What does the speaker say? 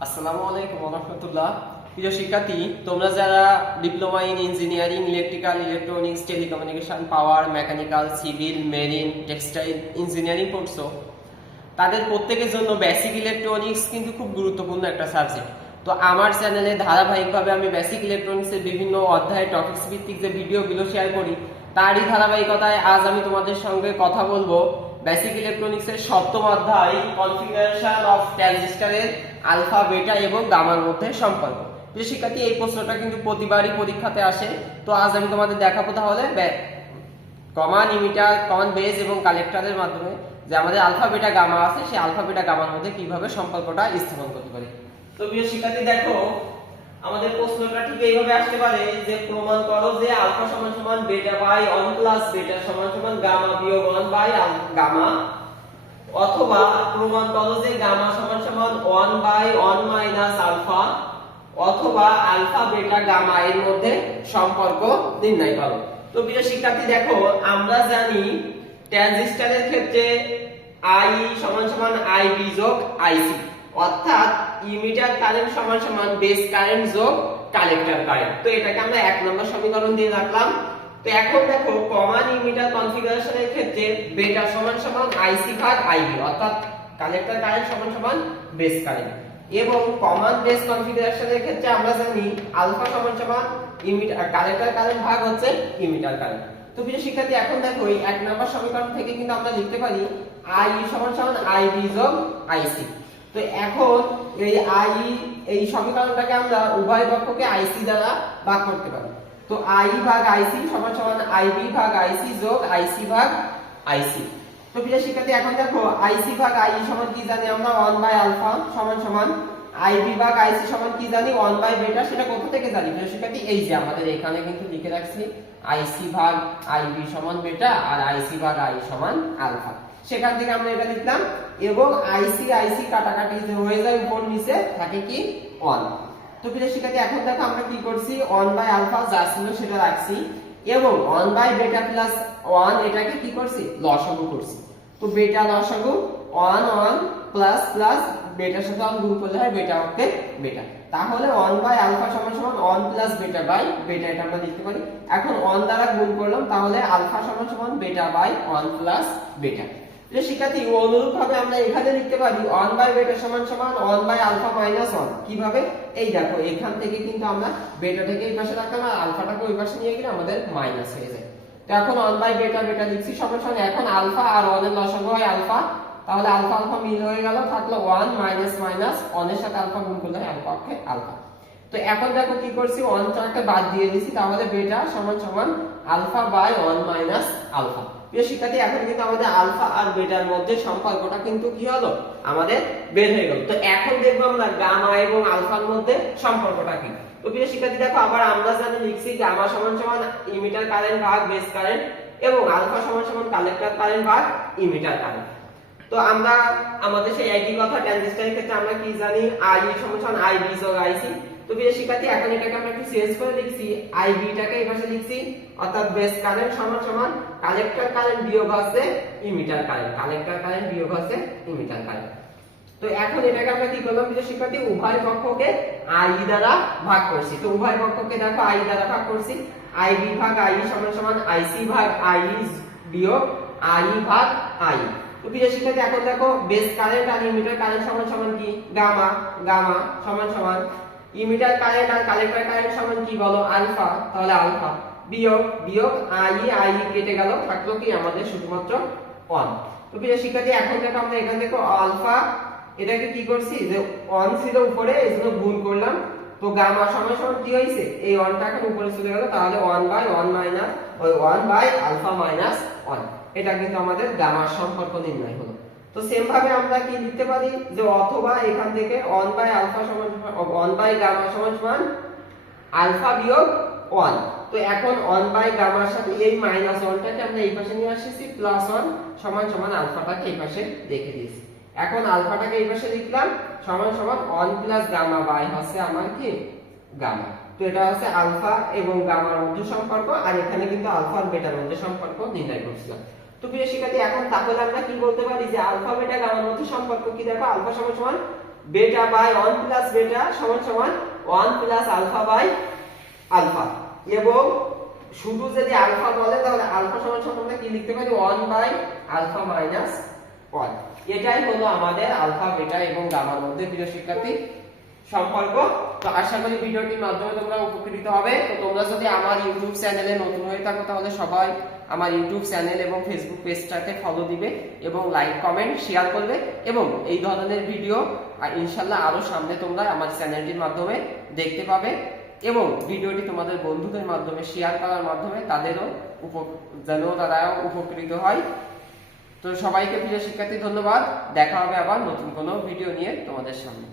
আসসালামু আলাইকুম রহমতুল্লাহ। প্রিয় শিক্ষার্থী, তোমরা যারা diploma in engineering, electrical, electronics, telecommunication, power, mechanical, civil, marine, textile engineering পড়ছো, তাদের প্রত্যেকের জন্য বেসিক ইলেকট্রনিক্স কিন্তু খুব গুরুত্বপূর্ণ একটা সাবজেক্ট। তো আমার চ্যানেলে ধারাবাহিকভাবে আমি বেসিক ইলেকট্রনিক্সের বিভিন্ন অধ্যায়, টপিক্স ভিত্তিক যে ভিডিওগুলো শেয়ার করি, তারই ধারাবাহিকতায় আজ আমি তোমাদের সঙ্গে কথা বলব। বেসিক ইলেকট্রনিক্সের সপ্তম অধ্যায়, কনফিগারেশন অফ ট্রানজিস্টরের আলফা, বেটা এবং গামার মধ্যে সম্পর্ক। প্রিয় শিক্ষার্থী, এই প্রশ্নটা কিন্তু প্রতিবারই পরীক্ষাতে আসে। তো আজ আমি তোমাদের দেখাবো তাহলে কমান ইমিটার কমান বেস এবং কালেক্টরের মাধ্যমে যে আমাদের আলফা, বেটা, গামা আছে, সেই আলফা, বেটা, গামার মধ্যে কীভাবে সম্পর্কটা স্থাপন করতে পারি। তো প্রিয় শিক্ষার্থী, দেখো, আমাদের প্রশ্নটা ঠিক এইভাবে আসতে পারে যে প্রমাণ করো যে আলফা সমান সমান বেটা বাই 1 প্লাস বেটা সমান সমান গামা বিয়োগ 1 বাই গামা অথবা প্রমাণ করো যে গামা সমান সমান 1 বাই 1 মাইনাস আলফা অথবা আলফা বেটা গামা এর মধ্যে সম্পর্ক নির্ণয় করো তো প্রিয় শিক্ষার্থী, দেখো, আমরা জানি ট্রানজিস্টরের ক্ষেত্রে আই সমান সমান আই বি যোগ আইসি অর্থাৎ ইমিটার কারেন্ট সমান সমান বেস কারেন্ট যোগ কালেক্টর কারেন্ট তো এটাকে আমরা এক নম্বর সমীকরণ দিয়ে রাখলাম। তো এখন দেখো কমান ইমিটার কনফিগারেশনের ক্ষেত্রে বেটা সমান সমান আইসি ভাগ আইবি অর্থাৎ কালেক্টর কারেন্ট সমান সমান বেস কারেন্ট এবং কমান বেস কনফিগারেশনের ক্ষেত্রে আমরা জানি আলফা সমান সমান ইমিটার কালেক্টর কারেন্ট ভাগ হচ্ছে ইমিটার কারেন্ট তো প্রিয় শিক্ষার্থী, এখন দেখো এই এক নম্বর সমীকরণ থেকে কিন্তু আমরা লিখতে পারি আই সমান সমান আই বি যোগ আইসি তো এখন এই আই এই সমীকরণটাকে আমরা উভয় পক্ষকে আইসি দ্বারা ভাগ করতে পারি। তো আই ভাগ আইসি, সমান সমান আইবি ভাগ আইসি যোগ আইসি ভাগ আইসি। তো প্রিয় শিক্ষার্থী, এখন দেখো, আইসি ভাগ আই সমান কি জানি আমরা? 1 বাই আলফা সমান সমান আইবি ভাগ আইসি সমান কি জানি? 1 বাই বেটা, সেটা কোথা থেকে জানি? প্রিয় শিক্ষার্থী, এই যে আমাদের এখানে কিন্তু লিখে রাখছি, আইসি ভাগ আইবি সমান বেটা আর আইসি ভাগ আই সমান আলফা। সেখান থেকে আমরা এটা লিখলাম, এবং আইসি আইসি কাটাকাটি হয়ে যায় উপর নিচে, থাকে কি? 1 তো প্রিয় শিক্ষার্থী এখন দেখো আমরা কি করছি? 1 বাই আলফা যা ছিল সেটা রাখছি। এবং 1 বাই বেটা প্লাস 1 এটাকে কি করছি? লসাগু করছি। তো বেটা লসাগু 1 1 প্লাস প্লাস বেটার সাথে 1 গুণ করলে হয় বেটা হচ্ছে বেটা তাহলে 1 বাই আলফা সমান সমান 1 প্লাস বেটা বাই বেটা এটা আমরা লিখতে পারি। এখন 1 দ্বারা গুণ করলাম, তাহলে আলফা সমান সমান বেটা বাই 1 প্লাস বেটা প্রিয় শিক্ষার্থী অনুরূপ ভাবে আমরা এখানে লিখতে পারি 1 বাই বেটা সমান সমান 1 বাই আলফা মাইনাস 1 কীভাবে? এই দেখো, এখান থেকে কিন্তু আমরা বেটাটাকে এই পাশে রাখলাম আর আলফাটাকে ওই পাশে নিয়ে গেলে আমাদের মাইনাস হয়ে যায়। তো এখন 1 বাই বেটা বেটা লিখছি, সমান সমান। এখন আলফা আর 1 এর লসাগু হয় আলফা তাহলে আলফা আলফা মিল হয়ে গেল, থাকল 1 মাইনাস মাইনাস 1 এর সাথে আলফা গুণ করলে আলফা পক্ষে আলফা তো এখন দেখো কি করছি 1 চারটা বাদ দিয়ে দিছি, তাহলে বেটা সমান সমান আলফা বাই 1 মাইনাস আলফা প্রিয় শিক্ষার্থী, এখন কিন্তু আমাদের আলফা আর বেটার মধ্যে সম্পর্কটা কিন্তু কি হলো? আমাদের বের হয়ে গেল। তো এখন দেখব আমরা গামা এবং আলফার মধ্যে সম্পর্কটা কি। তো প্রিয় শিক্ষার্থী, দেখো, আবার আমরা জানি লিখছি গামা সমান সমান ইমিটার কারেন্ট ভাগ বেস কারেন্ট এবং আলফা সমান সমান কালেক্টর কারেন্ট ভাগ ইমিটার কারেন্ট। তো আমরা, আমাদের সেই একই কথা, ট্রানজিস্টরের ক্ষেত্রে আমরা কি জানি? আই সমান সমান আই বি যোগ আইসি তো প্রিয় শিক্ষার্থী, এখন এটাকে আমরা একটু চেঞ্জ করে লিখছি। আই বিটাকে এই লিখছি অর্থাৎ বেস কারেন্ট সমান সমান কালেক্টর কারেন্ট বিয়োগ হচ্ছে ইমিটার কারেন্ট কালেক্টর কারেন্ট বিয়োগ হচ্ছে ইমিটার কারেন্ট তো এখন এটাকে আমরা কি করলাম, প্রিয় শিক্ষার্থী, উভয় পক্ষকে আই দ্বারা ভাগ করছি। তো উভয় পক্ষকে দেখো আই দ্বারা ভাগ করছি। আই বি ভাগ আই সমান সমান আইসি ভাগ আই বিয়োগ আই ভাগ আই তো প্রিয় শিক্ষার্থী, এখন দেখো বেস কারেন্ট আর ইমিটার কারেন্ট সমান সমান কি? গামা গামা সমান সমান। ইমিটার কারেন্ট আর কালেক্টর কারেন্ট সমান কি বলো? আলফা তাহলে আলফা বিয়োগ বিয়োগ, আই আই কেটে গেল, থাকল কি আমাদের শুধুমাত্র 1 তো প্রিয় শিক্ষার্থী, এখন দেখো আমরা এখান থেকে আলফা এটাকে কি করছি? যে 1 ছিল উপরে এজন্য গুণ করলাম। তো গামা সমান সমান কি হইছে এই 1টা এখন উপরে চলে গেল, তাহলে 1 বাই 1 মাইনাস ওই 1 বাই আলফা মাইনাস 1 এটা কিন্তু আমাদের গামার সম্পর্ক নির্ণয় হলো। তো সেম ভাবে আমরা কি লিখতে পারি? যে অথবা এখান থেকে 1 বাই আলফা সমান 1 বাই গামা সমান সমান আলফা বিয়োগ 1 তো এখন 1 বাই গামার সাথে এই মাইনাস 1টাকে আমরা এই পাশে নিয়ে আসছি প্লাস 1 সমান সমান আলফাটাকে এই পাশে রেখে দিয়েছি। এখন আলফাটাকে এই পাশে লিখলাম, সমান সমান 1 প্লাস গামা বাই হচ্ছে আমার কি? গামা তো এটা হচ্ছে আলফা এবং গামার মধ্যে সম্পর্ক, আর এখানে কিন্তু আলফা আর বেটার মধ্যে সম্পর্ক নির্ণয় করছিলাম। তো প্রিয় শিক্ষার্থী, এখন তাহলে আমরা কি বলতে পারি যে আলফা বেটা গামার মধ্যে সম্পর্ক কি? দেখো, আলফা সমান সমান বেটা বাই ওয়ান প্লাস বেটা সমান সমান one plus alpha by alpha. এবং শুধু যদি আলফা বলে, তাহলে আলফা সমান আমরা কি লিখতে পারি? One by alpha minus one. এটাই হলো আমাদের আলফা, বেটা এবং গামার মধ্যে প্রিয় শিক্ষার্থী সম্পর্ক। তো আশা করি ভিডিওটির মাধ্যমে তোমরা উপকৃত হবে। তো তোমরা যদি আমার ইউটিউব চ্যানেলে নতুন হয়ে থাকো, তাহলে সবাই আমার ইউটিউব চ্যানেল এবং ফেসবুক পেজটাকে ফলো দিবে এবং লাইক কমেন্ট শেয়ার করবে। এবং এই ধরনের ভিডিও ইনশাল্লাহ আরও সামনে তোমরা আমার চ্যানেলটির মাধ্যমে দেখতে পাবে। এবং ভিডিওটি তোমাদের বন্ধুদের মাধ্যমে শেয়ার করার মাধ্যমে তাদেরও উপ যেন তারাও উপকৃত হয়। তো সবাইকে প্রিয় শিক্ষার্থী, ধন্যবাদ। দেখা হবে আবার নতুন কোনো ভিডিও নিয়ে তোমাদের সামনে।